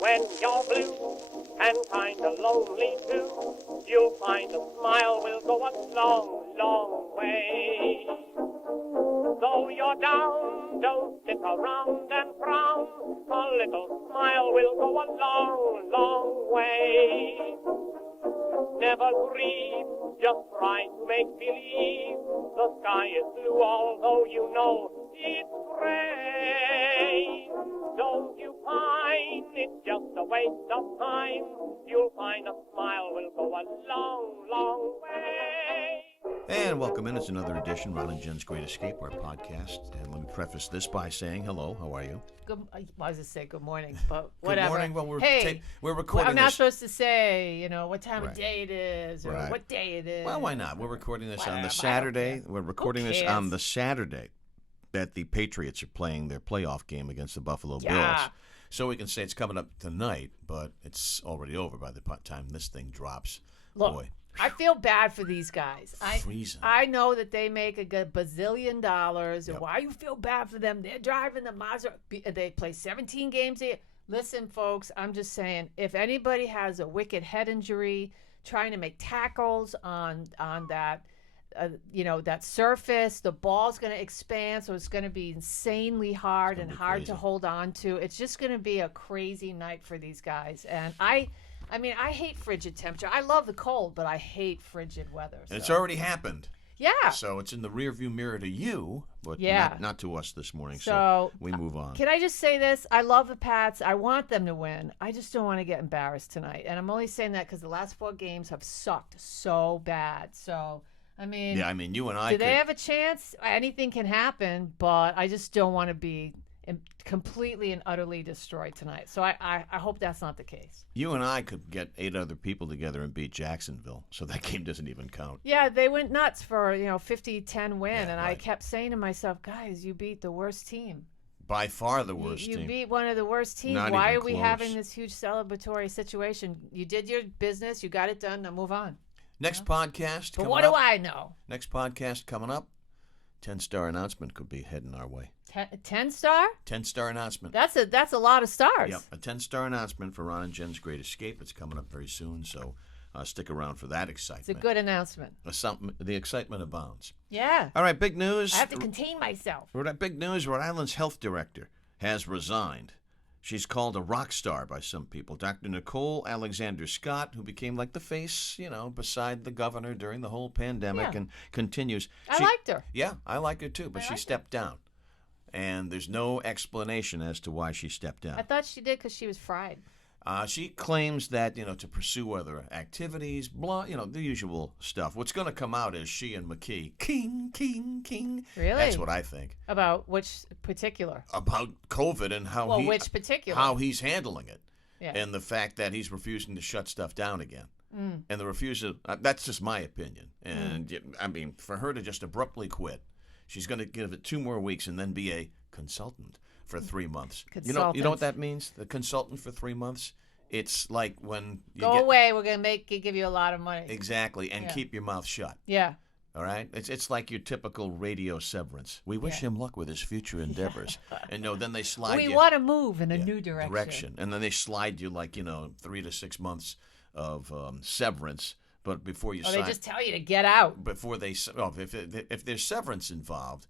When you're blue and kinda lonely too, you'll find a smile will go a long, long way. Though you're down, don't sit around and frown. A little smile will go a long, long way. Never grieve, just try to make believe the sky is blue, although you know it's gray. Don't you find it's just a waste of time? You'll find a smile will go a long, long way. And welcome in. It's another edition of Ron and Jen's Great Escape, our podcast. And let me preface this by saying hello. How are you? Good. I was going to say good morning, but whatever. Good morning. Well, we're recording well, I'm not this. supposed to say, what time Right. of day it is or Right. what day it is. Well, why not? We're recording this on the Whatever, Saturday. We're recording Who this cares? on the Saturday that the Patriots are playing their playoff game against the Buffalo Yeah. Bills. So we can say it's coming up tonight, but it's already over by the time this thing drops. Look, Boy. I feel bad for these guys. Freezing. I know that they make a good bazillion dollars, and Yep. why you feel bad for them? They're driving the Mazda. They play 17 games a year. Listen, folks, I'm just saying, if anybody has a wicked head injury, trying to make tackles on that, that surface, the ball's going to expand, so it's going to be insanely hard and hard to hold on to. It's just going to be a crazy night for these guys, and I hate frigid temperature. I love the cold, but I hate frigid weather. And it's already happened. Yeah. So it's in the rearview mirror to you, but Yeah. not to us this morning. So we move on. Can I just say this? I love the Pats. I want them to win. I just don't want to get embarrassed tonight. And I'm only saying that because the last 4 games have sucked so bad. So, you and I do they have a chance? Anything can happen, but I just don't want to be completely and utterly destroyed tonight. So I hope that's not the case. You and I could get 8 other people together and beat Jacksonville, so that game doesn't even count. Yeah, they went nuts for 50-10 win, Yeah, and right. I kept saying to myself, guys, you beat the worst team. By far the worst you team. beat one of the worst teams. Not Why even are we close. having this huge celebratory situation? You did your business. You got it done. Now move on. Next podcast But coming what up. do I know? Next podcast coming up. 10-star announcement could be heading our way. 10-star? 10-star announcement. That's a lot of stars. Yep, a 10-star announcement for Ron and Jen's Great Escape. It's coming up very soon, so stick around for that excitement. It's a good announcement. The excitement abounds. Yeah. All right, big news. I have to contain myself. Big news, Rhode Island's health director has resigned. She's called a rock star by some people. Dr. Nicole Alexander Scott, who became like the face, beside the governor during the whole pandemic and continues. I liked her. Yeah, I like her too, but she stepped down. And there's no explanation as to why she stepped down. I thought she did because she was fried. She claims that, to pursue other activities, the usual stuff. What's going to come out is she and McKee, king. Really? That's what I think. About which particular? About COVID and how which particular? how he's handling it. Yeah. And the fact that he's refusing to shut stuff down again. And the refusal, that's just my opinion. And, for her to just abruptly quit, she's going to give it 2 more weeks and then be a consultant for 3 months. You know what that means? The consultant for 3 months? It's like when you Go away, we're going to give you a lot of money. Exactly, and keep your mouth shut. Yeah. All right? It's like your typical radio severance. We wish him luck with his future endeavors. And then they slide you. We want to move in a new direction. And then they slide you 3 to 6 months of severance. But before you sign, they just tell you to get out. Before they, if there's severance involved,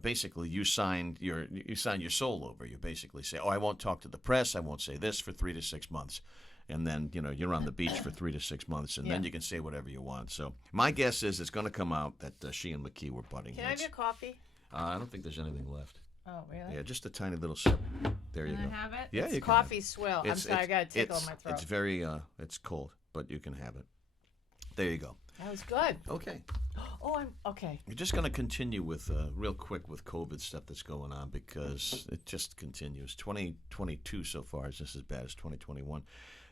basically you sign your soul over. You basically say, I won't talk to the press. I won't say this for 3 to 6 months. And then, you're on the beach for 3 to 6 months, and then you can say whatever you want. So my guess is it's going to come out that she and McKee were butting Can I have your coffee? I don't think there's anything left. Oh, really? Yeah, just a tiny little sip. There you go. Can I have it? Yeah, it's you can have coffee it. swill. I'm sorry, I got a tickle in my throat. It's very, it's cold, but you can have it. There you go. That was good. Okay. Oh, I'm okay. We're just going to continue with real quick with COVID stuff that's going on because it just continues. 2022 so far is just as bad as 2021.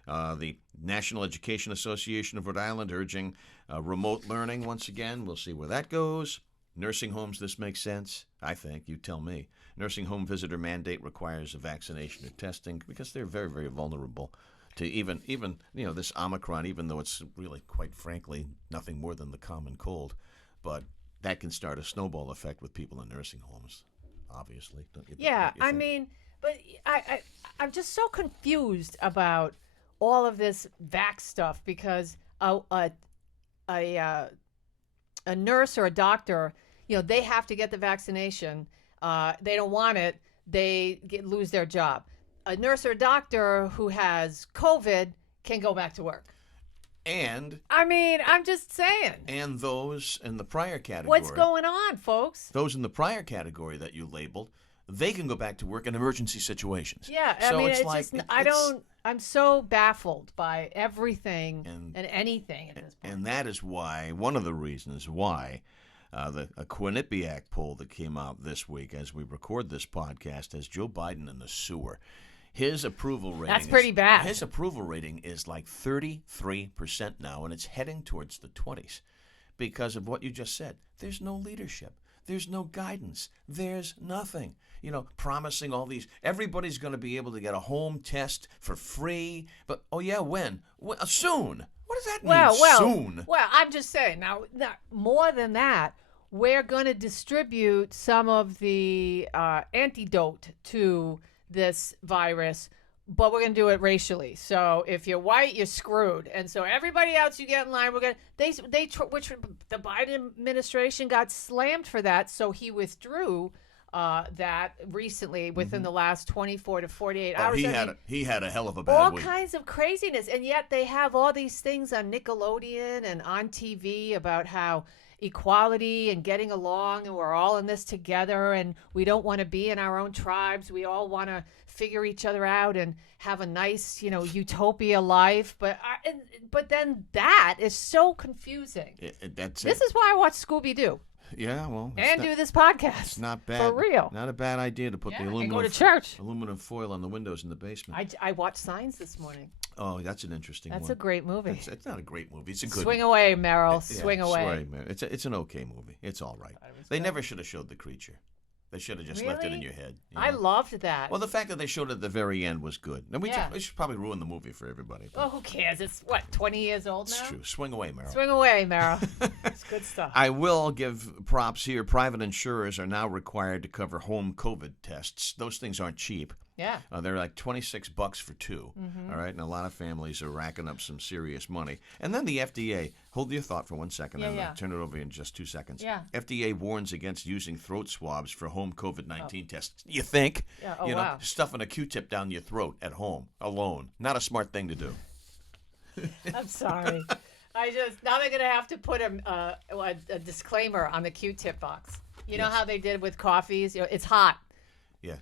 The National Education Association of Rhode Island urging remote learning once again. We'll see where that goes. Nursing homes, this makes sense, I think. You tell me. Nursing home visitor mandate requires a vaccination or testing because they're very, very vulnerable to even this Omicron, even though it's really, quite frankly, nothing more than the common cold. But that can start a snowball effect with people in nursing homes. obviously. Don't you, Yeah, don't you I think? mean, but I'm just so confused about all of this vax stuff because a a nurse or a doctor, they have to get the vaccination. They don't want it, they lose their job. A nurse or a doctor who has COVID can go back to work. And I mean, I'm just saying. and those in the prior category. What's going on, folks? Those in the prior category that you labeled, they can go back to work in emergency situations. Yeah, I So mean, it's like just, it's- I'm so baffled by everything And- and anything at this point. And that is why, one of the reasons why, a Quinnipiac poll that came out this week as we record this podcast has Joe Biden in the sewer. His approval rating That's pretty bad. His approval rating is like 33% now, and it's heading towards the 20s because of what you just said. There's no leadership. There's no guidance. There's nothing. Promising all these. Everybody's going to be able to get a home test for free. But, oh, yeah, when? Soon. What does that mean, soon? Well, I'm just saying. Now, more than that, we're going to distribute some of the antidote to this virus, but we're going to do it racially. So if you're white, you're screwed. And so everybody else you get in line, which the Biden administration got slammed for that, so he withdrew that recently within the last 24 to 48 hours. He had a hell of a bad all week. kinds of craziness, and yet they have all these things on Nickelodeon and on TV about how equality and getting along, and we're all in this together, and we don't want to be in our own tribes. We all want to figure each other out and have a nice, utopia life. But then that is so confusing. That's This it. is why I watch Scooby-Doo Yeah, well. and do this podcast. It's not bad. For real. Not a bad idea to put the and go to church. aluminum foil on the windows in the basement. I watched Signs this morning. Oh, that's an interesting one. That's a great movie. It's not a great movie. It's a good Swing away, Meryl. Yeah, Swing away. Sorry, man. It's an okay movie. It's all right. They never should have showed the creature. They should have just left it in Really? your head. I loved that. Well, the fact that they showed it at the very end was good. And we Yeah. should probably ruin the movie for everybody. But Well, who cares? It's 20 years old now? it's true. Swing away, Meryl. Swing away, Meryl. It's good stuff. I will give props here. Private insurers are now required to cover home COVID tests. Those things aren't cheap. Yeah. They're like $26 for two. All right, and a lot of families are racking up some serious money. And then the FDA. Hold your thought for 1 second, and Yeah. I'll turn it over in just 2 seconds. Yeah. FDA warns against using throat swabs for home COVID-19 tests. You think? Yeah, oh, wow. Stuffing a Q-tip down your throat at home alone, not a smart thing to do. I'm sorry. Now they're going to have to put a disclaimer on the Q-tip box. You know Yes. how they did with coffees? It's hot. Yeah.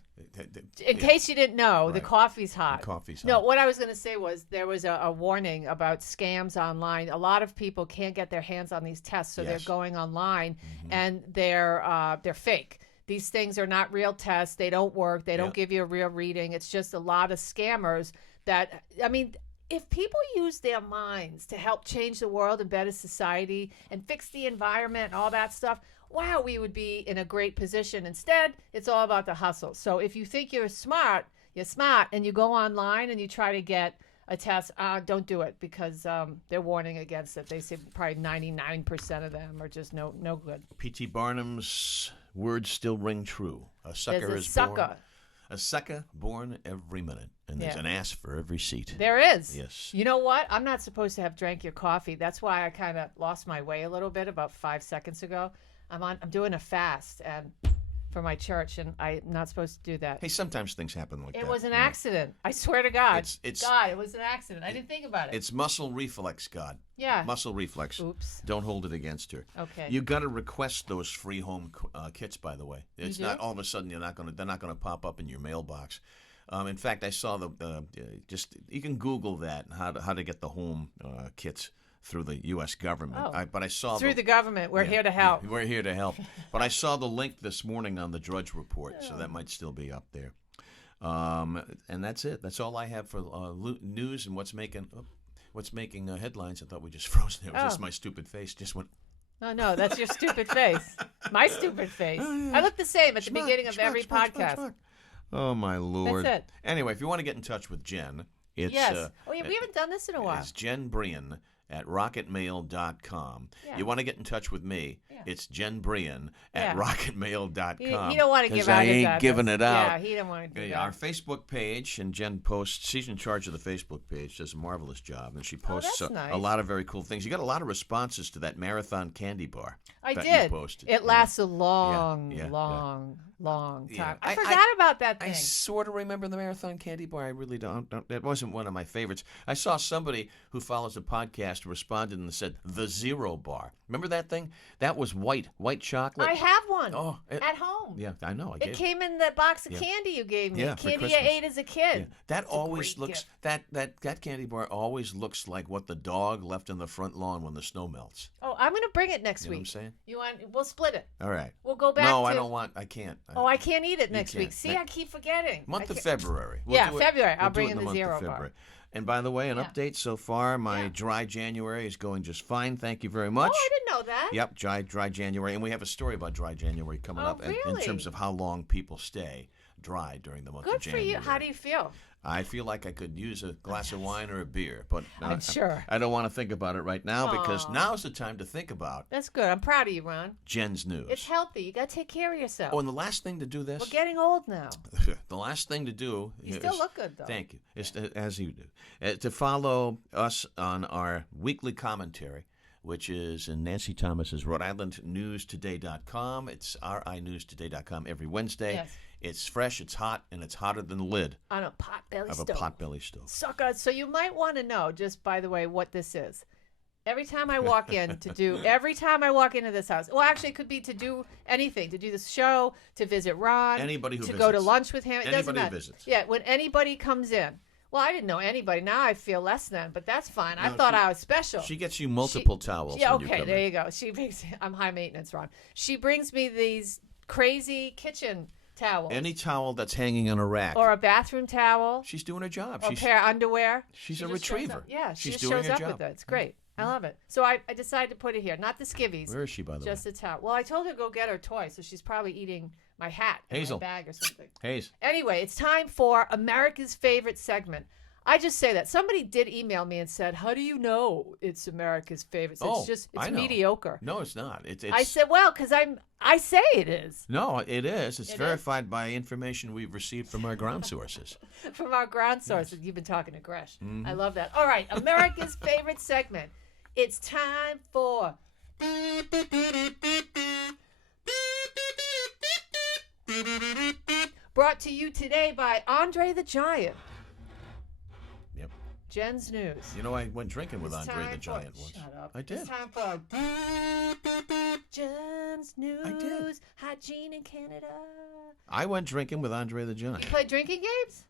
In case you didn't know, the Right. coffee's hot. The coffee's No, hot. what I was going to say was there was a warning about scams online. A lot of people can't get their hands on these tests, so Yes. they're going online, and they're fake. These things are not real tests. They don't work. They don't Yeah. give you a real reading. It's just a lot of scammers that, I mean, if people use their minds to help change the world and better society and fix the environment and all that stuff, wow, we would be in a great position. Instead, it's all about the hustle. So if you think you're smart, and you go online and you try to get a test, don't do it because they're warning against it. They say probably 99% of them are just no good. P.T. Barnum's words still ring true. A sucker There's a is sucker. born. A sucker born every minute, and there's Yeah. an ass for every seat. There is. Yes. You know what? I'm not supposed to have drank your coffee. That's why I kind of lost my way a little bit about 5 seconds ago. I'm doing a fast and for my church, and I'm not supposed to do that. Hey, sometimes things happen like that. It was an you know. accident. I swear to God. It's- God, it was an accident. I didn't think about it. It's muscle reflex, God. Yeah. Muscle reflex. Oops. Don't hold it against her. Okay. You got to request those free home kits, by the way. It's do? not all of a sudden they're not going to pop up in your mailbox. In fact, I saw you can Google that how to get the home kits through the U.S. government. Oh. But I saw Through the government. We're here to help. We're here to help. But I saw the link this morning on the Drudge Report, so that might still be up there. And that's it. That's all I have for news and what's making headlines. I thought we just froze there. It was just my stupid face. Just went. No, that's your stupid face. My stupid face. I look the same at the beginning of every podcast. Schmuck. Oh, my Lord. That's it. Anyway, if you want to get in touch with Jen, it's Yes. We haven't done this in a while. It's Jen Brien at rocketmail.com. Yeah. You want to get in touch with me, it's Jen Brien at Yeah. rocketmail.com. He don't want to give 'cause out I his ain't address. giving it out. Yeah, he don't want to do Our that. Facebook page, and Jen posts, she's in charge of the Facebook page, does a marvelous job, and she posts that's nice. a lot of very cool things. You got a lot of responses to that marathon candy bar. I that did. You posted. It lasts a long, Yeah. long Yeah. time. I forgot about that thing. I sort of remember the marathon candy bar. I really don't. That wasn't one of my favorites. I saw somebody who follows the podcast responded and said the Zero Bar. Remember that thing? That was white chocolate. I have one at home. Yeah, I know. It came in the box of candy you gave me. Yeah, for Candy I Christmas. ate as a kid. Yeah. That It's a always great looks gift. that candy bar always looks like what the dog left in the front lawn when the snow melts. Oh, I'm gonna bring it next You know week. what I'm saying? You want? We'll split it. All right. We'll go back. No, to... I don't want. I can't. Oh, I can't eat it next can't. week. See, I keep forgetting. Month I of can't- February. Yeah, do it- February. I'll do bring it in the month of Zero bar. February. And by the way, an Yeah. update so far. My Yeah. dry January is going just fine. Thank you very much. Oh, I didn't know that. Yep, dry January, and we have a story about dry January coming Oh, up in really? terms of how long people stay dry during the month of Good for January. you. How do you feel? I feel like I could use a glass of wine or a beer, but I'm sure. I don't want to think about it right now because Aw. now's the time to think about That's good. I'm proud of you, Ron. Jen's news. It's healthy. You got to take care of yourself. Oh, and the last thing to do this. We're getting old now. The last thing to do. You still look good, though. Thank you. Is as you do, to follow us on our weekly commentary, which is in Nancy Thomas's Rhode Island NewsToday.com. It's RINewsToday.com every Wednesday. Yes. It's fresh, it's hot, and it's hotter than the lid On a potbelly of stove. a potbelly stove. Sucker. So you might want to know, just by the way, what this is. Every time I walk every time I walk into this house, well, actually, it could be to do anything, to do this show, to visit Ron, Anybody who to visits. go to lunch with him. It doesn't Anybody who matter. visits. Yeah, when anybody comes in. Well, I didn't know anybody. Now I feel less than, but that's fine. I No, thought she- I was special. She gets you multiple towels. Yeah, when you okay, come there in. you go. She brings. I'm high maintenance, Ron. She brings me these crazy kitchen towels, Any towel that's hanging on a rack. or a bathroom towel, She's doing her job. or a pair of underwear. she's She a just shows retriever. up. Yeah, she She's just doing shows her up job. with it. It's great. I love it. So I decided to put it here, not the skivvies, Where is she, by the just way? a towel. Well, I told her to go get her toy, so she's probably eating my hat in Hazel. my bag or something. Hayes. Anyway, it's time for America's favorite segment. I just say that. Somebody did email me and said, "How do you know it's America's favorite?" So Oh, it's I know. mediocre. No, it's not. It's I said, "Well, because I say it is." No, it is. It's It is? verified by information we've received from our ground sources. From our ground sources. You've been talking to Gresh. I love that. All right, America's favorite segment. It's time for brought to you today by Andre the Giant. Yep. Jen's News. You know, I went drinking with It's Andre the time Giant for, once. Shut up. I did. It's time for Jen's News. I did. Hygiene in Canada. I went drinking with Andre the Giant. You play drinking games?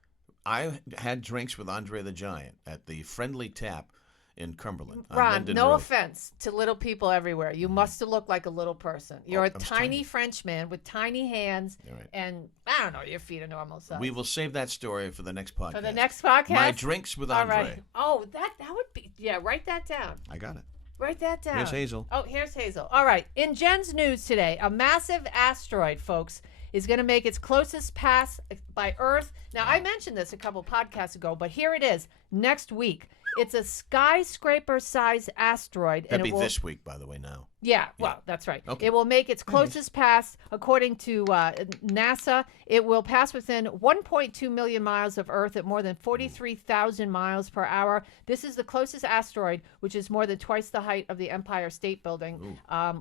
I had drinks with Andre the Giant at the Friendly Tap in Cumberland. on Ron, Mendon no Road. offense to little people everywhere. You must look like a little person. You're a I was tiny tiny. Frenchman with tiny hands, All right. and I don't know, your feet are normal size. We will save that story for the next podcast. For the next podcast? My drinks with All Andre. right. Oh, that would be, yeah, write that down. I got it. Write that down. Here's Hazel. Oh, here's Hazel. All right. In Jen's News today, a massive asteroid, folks, is going to make its closest pass by Earth. Now, I mentioned this a couple podcasts ago, but here it is next week. It's a skyscraper-sized asteroid. That'd be it will, this week, by the way, now. Yeah, well, that's right. Okay. It will make its closest pass, according to NASA. It will pass within 1.2 million miles of Earth at more than 43,000 miles per hour. This is the closest asteroid, which is more than twice the height of the Empire State Building,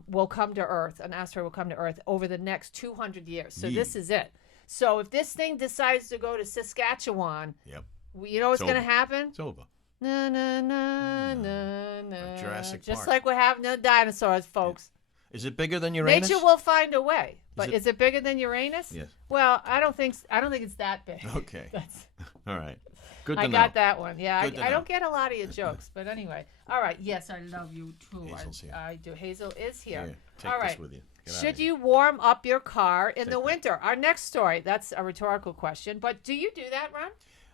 will come to Earth. An asteroid will come to Earth over the next 200 years. So this is it. So if this thing decides to go to Saskatchewan, Yep. you know what's It's going to over. happen? It's over. Na, na, na, na, na. Like Jurassic Just Park. like what happened to the dinosaurs, folks. Is it bigger than Uranus? Nature will find a way. But it- is it bigger than Uranus? Yes. Well, I don't think it's that big. Okay. That's, All right. Good to I know. got that one. Yeah, Good to I know. don't get a lot of your jokes, but anyway. All right. Yes, I love you too. Hazel's here. I do. Hazel is here. Here, take All this right. with you. Get out Should of here. you warm up your car in the that. winter? Our next story. That's a rhetorical question. But do you do that, Ron?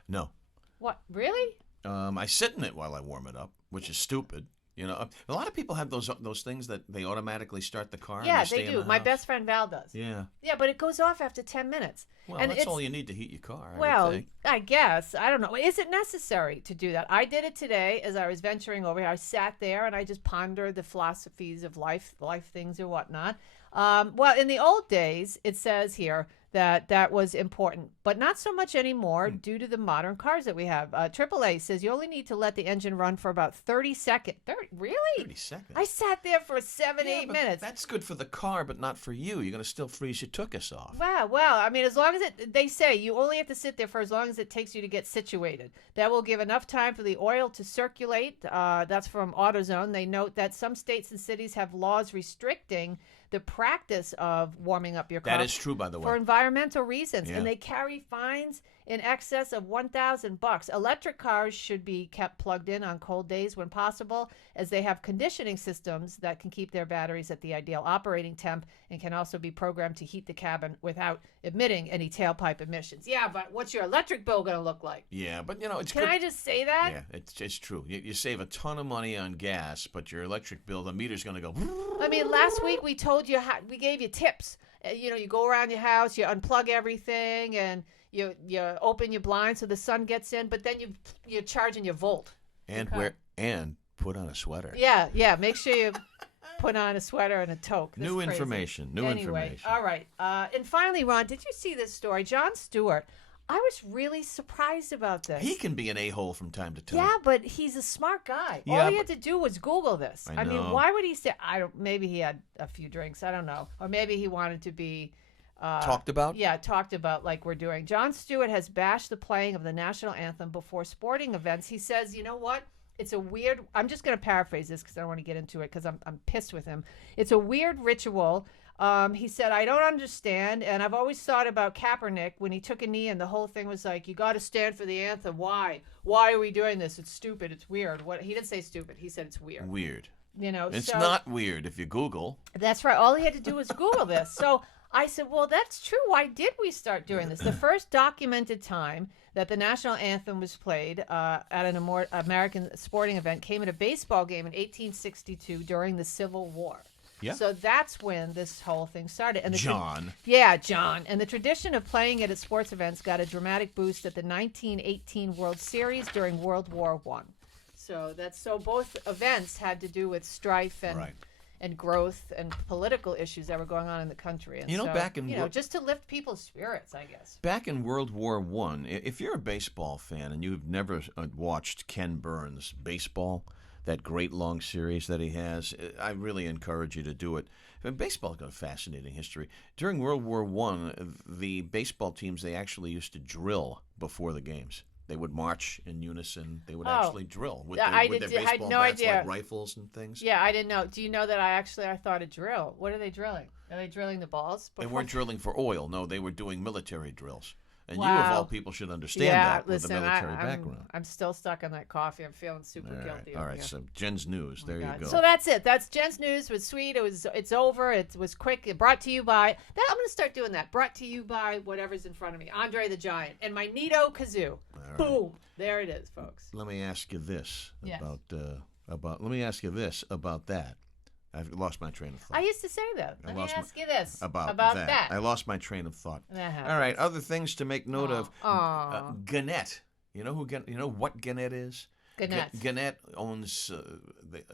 No. What? Really? I sit in it while I warm it up, which is stupid. You know, a lot of people have those things that they automatically start the car. Yeah, and they stay in do. the My house. best friend Val does. Yeah. Yeah, but it goes off after 10 minutes. Well, and that's all you need to heat your car. I would Well, think. I guess. I don't know. Is it necessary to do that? I did it today as I was venturing over here. I sat there and I just pondered the philosophies of life things or whatnot. Well, in the old days, it says here that was important, but not so much anymore due to the modern cars that we have. AAA says you only need to let the engine run for about 30 seconds. 30, really? 30 seconds. I sat there for 8 minutes. That's good for the car, but not for you. You're going to still freeze your tuchus off. Well, I mean, as long as they say you only have to sit there for as long as it takes you to get situated. That will give enough time for the oil to circulate. That's from AutoZone. They note that some states and cities have laws restricting the practice of warming up your car. That is true, by the way. For environmental reasons. Yeah. And they carry fines in excess of $1,000. Electric cars should be kept plugged in on cold days when possible, as they have conditioning systems that can keep their batteries at the ideal operating temp and can also be programmed to heat the cabin without emitting any tailpipe emissions. Yeah, but what's your electric bill going to look like? Yeah, but it's Can good. I just say that? Yeah, it's true. You save a ton of money on gas, but your electric bill, the meter's going to go. I mean, last week we told you we gave you tips. You go around your house, you unplug everything, and you open your blinds so the sun gets in, but then you're charging your volt. And put on a sweater. Yeah. Make sure you put on a sweater and a toque. New information. Anyway, all right. And finally, Ron, did you see this story? Jon Stewart. I was really surprised about this. He can be an a-hole from time to time. Yeah, but he's a smart guy. Yeah, All he had to do was Google this. I mean, know. why would he say? Maybe he had a few drinks. I don't know, or maybe he wanted to be talked about. Yeah, talked about like we're doing. Jon Stewart has bashed the playing of the national anthem before sporting events. He says, you know what? It's a weird. I'm just going to paraphrase this because I don't want to get into it because I'm pissed with him. It's a weird ritual. He said, I don't understand, and I've always thought about Kaepernick when he took a knee and the whole thing was like, you got to stand for the anthem. Why? Why are we doing this? It's stupid. It's weird. What he didn't say stupid. He said it's weird. Weird. It's so, not weird if you Google. That's right. All he had to do was Google this. So I said, well, that's true. Why did we start doing this? The first documented time that the national anthem was played at an American sporting event came at a baseball game in 1862 during the Civil War. Yeah. So that's when this whole thing started. And John. John. And the tradition of playing it at sports events got a dramatic boost at the 1918 World Series during World War I. So both events had to do with strife and growth and political issues that were going on in the country. And back in just to lift people's spirits, I guess. Back in World War I, if you're a baseball fan and you've never watched Ken Burns' Baseball, that great long series that he has, I really encourage you to do it. I mean, baseball's got a fascinating history. During World War I, the baseball teams, they actually used to drill before the games. They would march in unison. They would actually drill with their baseball bats, like rifles and things. Yeah, I didn't know. Do you know that I thought a drill? What are they drilling? Are they drilling the balls? They weren't drilling for oil. No, they were doing military drills. And Wow. you, of all people, should understand that with listen, a military background. I'm still stuck on that coffee. I'm feeling super guilty. All right. So Jen's news. There you go. So that's it. That's Jen's news. It was sweet. It's over. It was quick. It brought to you by. I'm going to start doing that. Brought to you by whatever's in front of me. Andre the Giant and my Nito kazoo. Right. Boom. There it is, folks. Let me ask you this Yes. about. Let me ask you this about that. I've lost my train of thought. I used to say that. Let me ask you this about that. I lost my train of thought. That happens. All right, other things to make note of. Aw. Gannett. You know what Gannett is? Gannett. Gannett owns.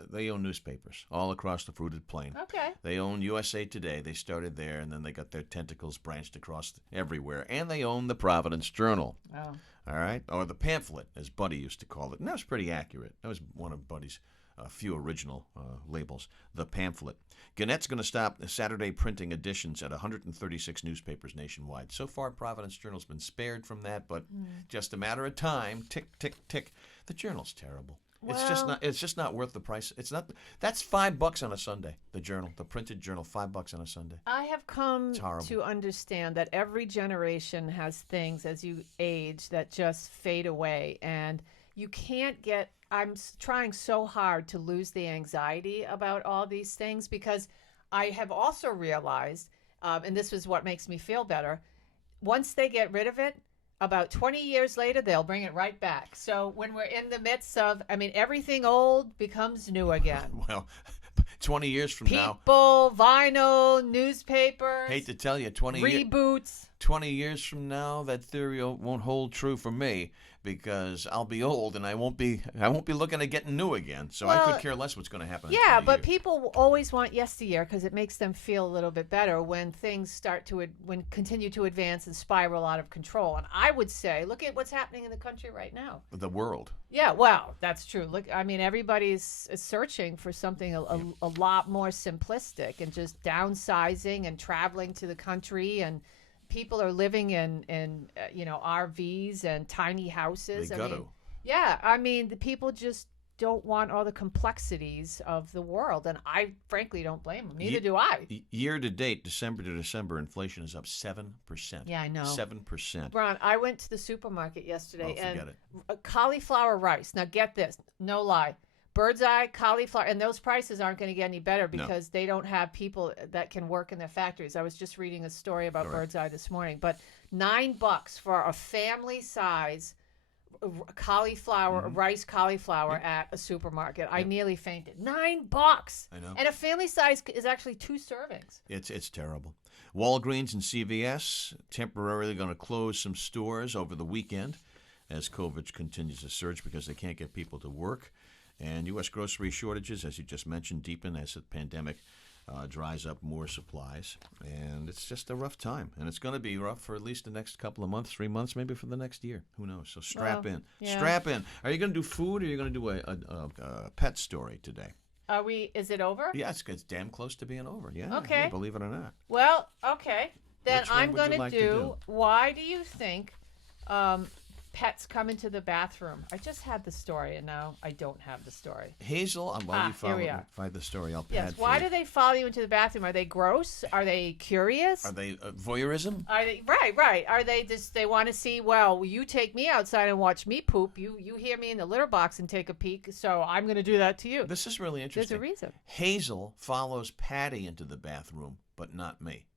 They own newspapers all across the fruited plain. Okay. They own USA Today. They started there, and then they got their tentacles branched across everywhere. And they own the Providence Journal. Oh. All right, or the pamphlet, as Buddy used to call it. And that was pretty accurate. That was one of Buddy's few original labels, the pamphlet. Gannett's going to stop Saturday printing editions at 136 newspapers nationwide. So far, Providence Journal's been spared from that, but just a matter of time. Tick, tick, tick. The Journal's terrible. Well, it's just not worth the price. It's not. That's $5 on a Sunday. The Journal, the printed Journal, $5 on a Sunday. I have come to understand that every generation has things as you age that just fade away, and you can't get. I'm trying so hard to lose the anxiety about all these things because I have also realized, and this is what makes me feel better, once they get rid of it, about 20 years later, they'll bring it right back. So when we're in the midst of, everything old becomes new again. Well, 20 years from now, People, vinyl, newspaper, hate to tell you, reboots. 20 years from now, that theory won't hold true for me because I'll be old and I won't be looking at getting new again. So I could care less what's going to happen. Yeah, in 20 but years. people always want yesteryear because it makes them feel a little bit better when things start to continue to advance and spiral out of control. And I would say, look at what's happening in the country right now. The world. Yeah, well, that's true. Look, everybody's searching for something a lot more simplistic and just downsizing and traveling to the country, and people are living in RVs and tiny houses. They got to. Yeah, the people just don't want all the complexities of the world, and I frankly don't blame them. Neither do I. Year to date, December to December, inflation is up 7%. Yeah, I know. 7%. Ron, I went to the supermarket yesterday Forget and it. Cauliflower rice. Now get this, no lie. Bird's eye, cauliflower, and those prices aren't going to get any better because they don't have people that can work in their factories. I was just reading a story about Bird's eye this morning. But $9 for a family size cauliflower, rice cauliflower at a supermarket. I nearly fainted. $9. I know. And a family size is actually 2 servings. It's terrible. Walgreens and CVS temporarily going to close some stores over the weekend as COVID continues to surge because they can't get people to work. And U.S. grocery shortages, as you just mentioned, deepen as the pandemic dries up more supplies. And it's just a rough time. And it's going to be rough for at least the next couple of months, 3 months, maybe for the next year. Who knows? So strap in. Yeah. Strap in. Are you going to do food or are you going to do a pet story today? Is it over? Yeah, it's damn close to being over. Yeah, Okay. yeah, believe it or not. Well, okay. Then Which one I'm would going you to like to do, do? why do you think pets come into the bathroom? I just had the story, and now I don't have the story. Hazel, while you here we are. find the story, I'll Yes. pad for Why you. do they follow you into the bathroom? Are they gross? Are they curious? Are they voyeurism? Are they right? Are they just they want to see? Well, you take me outside and watch me poop. You hear me in the litter box and take a peek. So I'm going to do that to you. This is really interesting. There's a reason. Hazel follows Patty into the bathroom, but not me.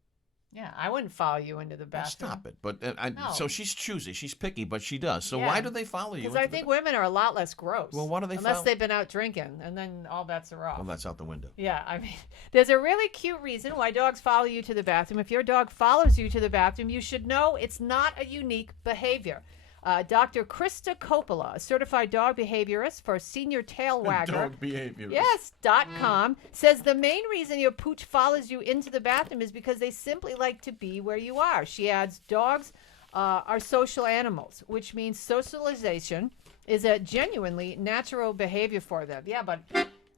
Yeah, I wouldn't follow you into the Well, bathroom. stop it. But No. so she's choosy, she's picky, but she does. So Yeah. why do they follow you? Because I think women are a lot less gross. Well, why do they unless follow? they've been out drinking, and then all bets are off. Well, that's out the window. Yeah, there's a really cute reason why dogs follow you to the bathroom. If your dog follows you to the bathroom, you should know it's not a unique behavior. Dr. Krista Coppola, a certified dog behaviorist for Senior Tail Wagger. Dog behavior. Yes, .com says the main reason your pooch follows you into the bathroom is because they simply like to be where you are. She adds, dogs are social animals, which means socialization is a genuinely natural behavior for them. Yeah, but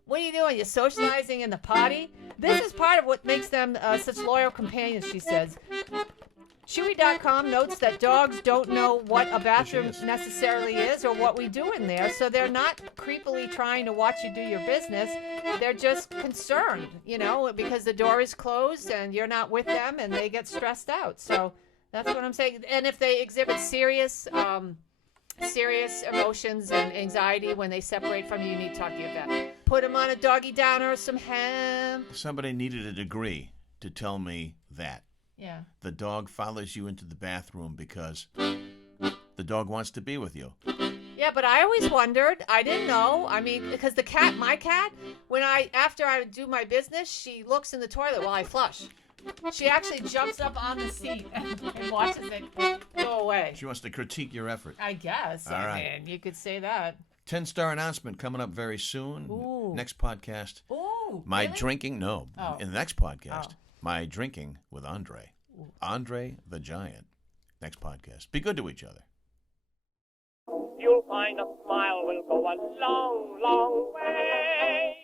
what are you doing? You're socializing in the potty? This is part of what makes them such loyal companions, she says. Chewy.com notes that dogs don't know what a bathroom necessarily is or what we do in there, so they're not creepily trying to watch you do your business. They're just concerned, because the door is closed and you're not with them and they get stressed out. So that's what I'm saying. And if they exhibit serious emotions and anxiety when they separate from you, you need to talk to your vet. Put them on a doggy downer or some hemp. Somebody needed a degree to tell me that. Yeah. The dog follows you into the bathroom because the dog wants to be with you. Yeah, but I always wondered. I didn't know. Because my cat, after I do my business, she looks in the toilet while I flush. She actually jumps up on the seat and watches it go away. She wants to critique your effort. I guess. All right. You could say that. 10-star announcement coming up very soon. Ooh. Next podcast. Ooh. My really? drinking, no. Oh. In the next podcast, Oh. my drinking with Andre. Andre the Giant. Next podcast. Be good to each other. You'll find a smile will go a long, long way.